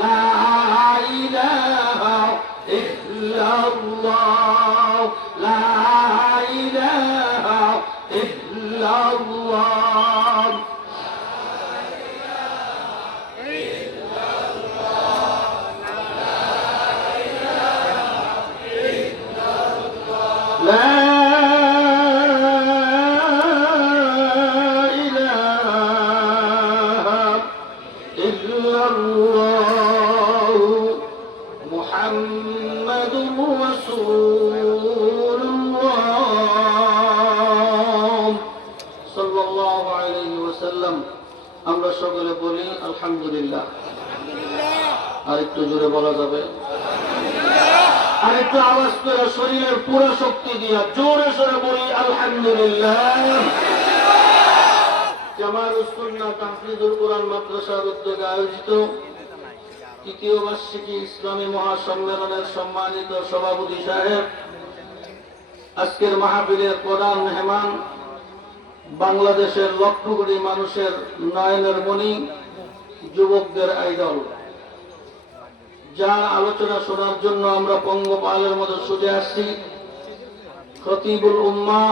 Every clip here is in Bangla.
لا إله إلا الله ওসাল্লাম আমরা সকলে বলি আলহামদুলিল্লাহ। আরেকটু জোরে বলা যাবে? আরেকটু আওয়াজ করে শরীরের পুরো শক্তি দিয়া জোরে সরে বলি আলহামদুলিল্লাহ। মহাসম্মেলনের সম্মানিত সভাপতি সাহেব আজকের মাহাবীরের প্রধান মেহমান বাংলাদেশের লক্ষ কোটি মানুষের নয়নের মণি যুবকদের আইডল। যার আলোচনা শোনার জন্য আমরা পঙ্গপালের মতো ছুটে আসছি। খতিবুল উম্মা,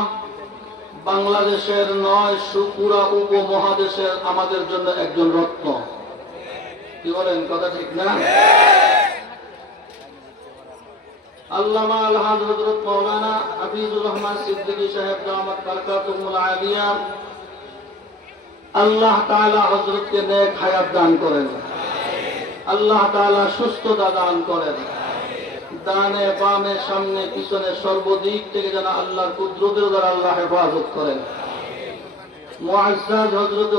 বাংলাদেশের নয় সুপুরা উপমহাদেশের আমাদের জন্য একজন রত্ন কি বলেন, কথা ঠিক না? আল্লামা আল মাওলানা হাফিজুর রহমান সিদ্দিকী সাহেব দামাত বারকাতুহুল আলিয়া। আল্লাহ তাআলা হযরতকে দান করেন। আল্লাহ তাআলা সুস্থতা দান করেন। ডানে বামে সামনে পিছনে সর্বদিক থেকে যেন আল্লাহর কুদরতের দ্বারা আল্লাহ হেফাজত করেন। মুআজ্জাজ হযরত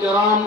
কেরাম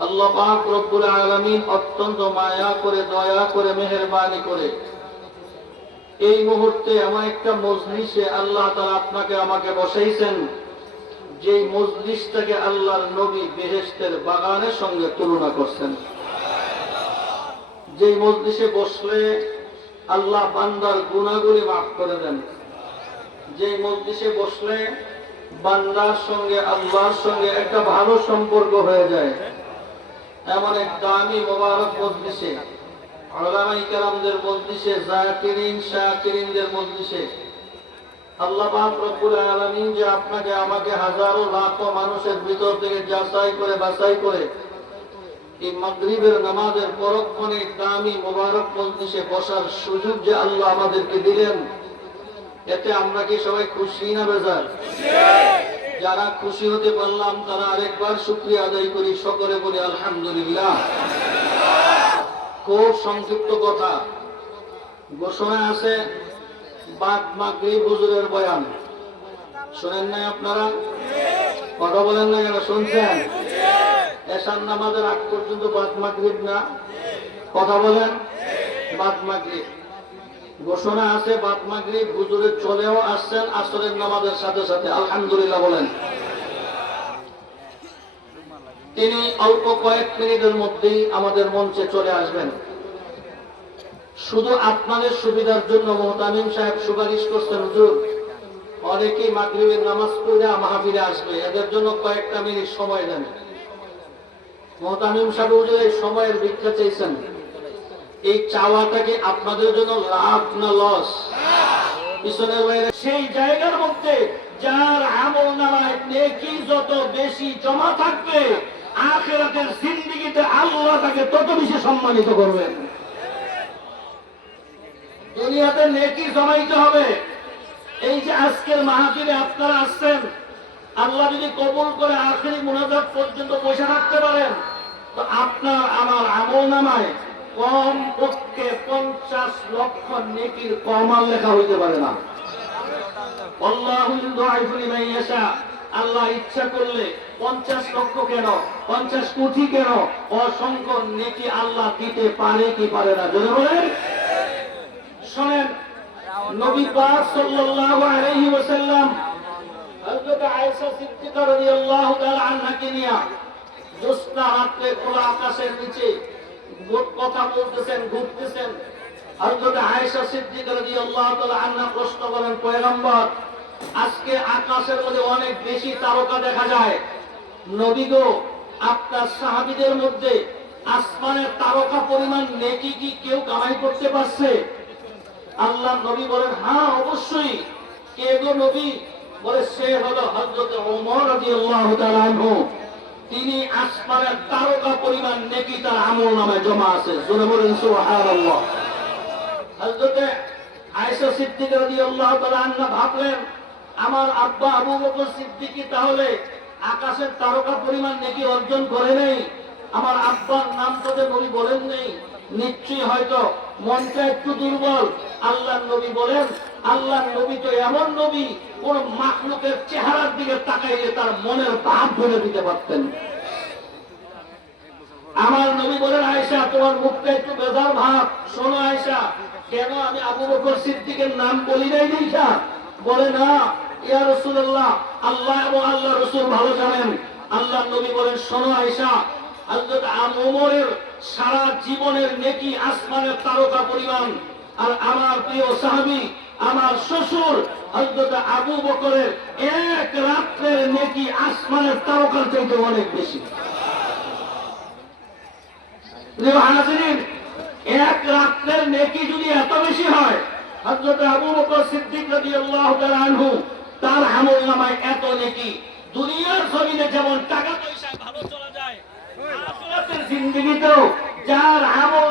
আল্লাহ পাক রব্বুল আলামিন অত্যন্ত মায়া করে, দয়া করে, মেহেরবানি করে এই মুহূর্তে এমন একটা মজলিসে আল্লাহ তাআলা আপনাকে, আমাকে বসাইছেন, যেই মজলিসটাকে আল্লাহর নবী বেহেশতের বাগানের সঙ্গে তুলনা করছেন। যেই মজলিসে বসলে আল্লাহ বান্দার গুণাগুলি মাফ করে দেন। যে মজলিসে বসলে বান্দার সঙ্গে, আল্লাহর সঙ্গে একটা ভালো সম্পর্ক হয়ে যায়। এমন এক দামি মোবারক মজলিসে, আলামাই কেরামদের মজলিসে, জাকিরিন, শাকিরিনদের মজলিসে, আল্লাহ পাক রব্বুল আলামিন যে আপনাকে, আমাকে হাজারো লাখো মানুষের ভিতর থেকে যাচাই করে, বাছাই করে, এই মাগরিবের নামাজের পরক্ষণে দামি মোবারক মজলিসে বসার সুযোগ যে আল্লাহ আমাদেরকে দিলেন, এতে আমরা কি সবাই খুশি না বেজার? যারা খুশি হতে পারলাম, তারা আরেকবার শুক্রিয়া আদায় করি। সকলে বলে, আলহামদুলিল্লাহ। খুব সংক্ষিপ্ত কথা। ঘোষণা আছে, বাদ মাগরি হুজুরের বয়ান। শোনেন নাই আপনারা? কথা বলেন না কেন? শুনছেন? এশার নামাজের আগ পর্যন্ত বাদ মাগরিব না? কথা বলেন? বাদ মাগরিব। ঘোষণা আছে, বাদ মাগরিব হুজুরে চলেও আসছেন, আসরের নামাজের সাথে সাথে। আলহামদুলিল্লাহ বলেন। তিনি অল্প কয়েক মিনিটের মধ্যেই আমাদের মঞ্চে চলে আসবেন। শুধু আপনাদের সুবিধার জন্য মোহতামিম সাহেব সুপারিশ করছেন, হুজুর। অনেকেই মাগরিবের নামাজ পড়ে মাহফিলে আসবে, এদের জন্য কয়েকটা মিনিট সময় দেন। মোহতামিম সাহেব হুজুর এই সময়ের ভিক্ষা চাইছেন। এই চাওয়াটাকে আপনাদের জন্য লাভ না লস? সেই জায়গার মধ্যে যার আমল নামায় নেকি যত বেশি জমা থাকবে, আখেরাতের আল্লাহ তাকে তত বেশি সম্মানিত করবেন দুনিয়াতে নেকি জমাইতে হবে। এই যে আজকের মাহফিলে আপনারা আসছেন, আল্লাহ যদি কবুল করে আখেরি মোনাজাত পর্যন্ত বসে থাকতে পারেন, তো আপনার আমার আমল নামায় কম পক্ষে পঞ্চাশ লক্ষ নেকির কমাল লেখা হইতে পারে না। আল্লাহু ইচ্ছা করলে পঞ্চাশ লক্ষ কেন, পঞ্চাশ কোটি কেন, অসংখ্য নেকি আল্লাহ দিতে পারে কি পারে না যদি বলেন। শোনেন, নবী পাক সাল্লাল্লাহু আলাইহি ওয়াসাল্লাম হযরত আয়েশা সিদ্দিকা রাদিয়াল্লাহু তাআলা আনহাকে নিয়ে জ্যোৎস্না রাত্রে খোলা আকাশের নিচে আজকে আকাশের মধ্যে অনেক বেশি তারকা দেখা যায়। নবী গো, আপনার সাহাবীদের মধ্যে আসমানের তারকা পরিমাণ নেকি কি কেউ কামাই করতে পারছে? আল্লাহ নবী বলেন হ্যাঁ অবশ্যই। কে গো নবী? বলে, সে হলো হযরত ওমর রাদিয়াল্লাহু তাআলা তিনি আসমানের তারকা পরিমাণ নেকি তার আমল নামে জমা আছে। জোরে বলেন, সুবহানাল্লাহ। হযরতে আয়েশা সিদ্দিকা রাদিয়াল্লাহু তাআলা আনহা ভাবলেন, আমার আব্বা আবু বকর সিদ্দিকী তাহলে আকাশের তারকা পরিমাণ নেকি অর্জন করে নেই? আমার আব্বার নাম তোদের নবী বলেন নেই। নিশ্চয়ই হয়তো মনটা একটু দুর্বল। আল্লাহ নবী বলেন আল্লাহ নবী তো এমন নবী, কোন মাখলুকের চেহারার দিকে তাকাইলে তার মনের ভাব ধরে দিতে পারতেন। আমার নবী বলেন, আয়েশা, তোমার মুখটা একটু বেজার ভাব। শোনো আয়সা কেন আমি আবু বকর সিদ্দিকের নাম বলি নাই দেখা বলে, না, ইয়া রাসূলুল্লাহ, আল্লাহ এবং আল্লাহ রাসূল ভালো জানেন। আল্লাহ নবী বলেন, শোনো আয়েশা, হযরত ওমরের সারা জীবনের নেকি আসমানের তারকা পরিমাণ আর আমার প্রিয় সাহাবী আমার শ্বশুর আবু বকরের এক রাত্রের নেকি আসমানের তারকার চাইতে অনেক বেশি। এক রাত্রের নেকি যদি এত বেশি হয়, হযরত আবু বকর সিদ্দিক তাআলা আনহু তার আমল নামায় এত নেকি। দুনিয়ার জমিনে যেমন টাকা পয়সা ভালো চলা যায়, আখিরাতের যার আমল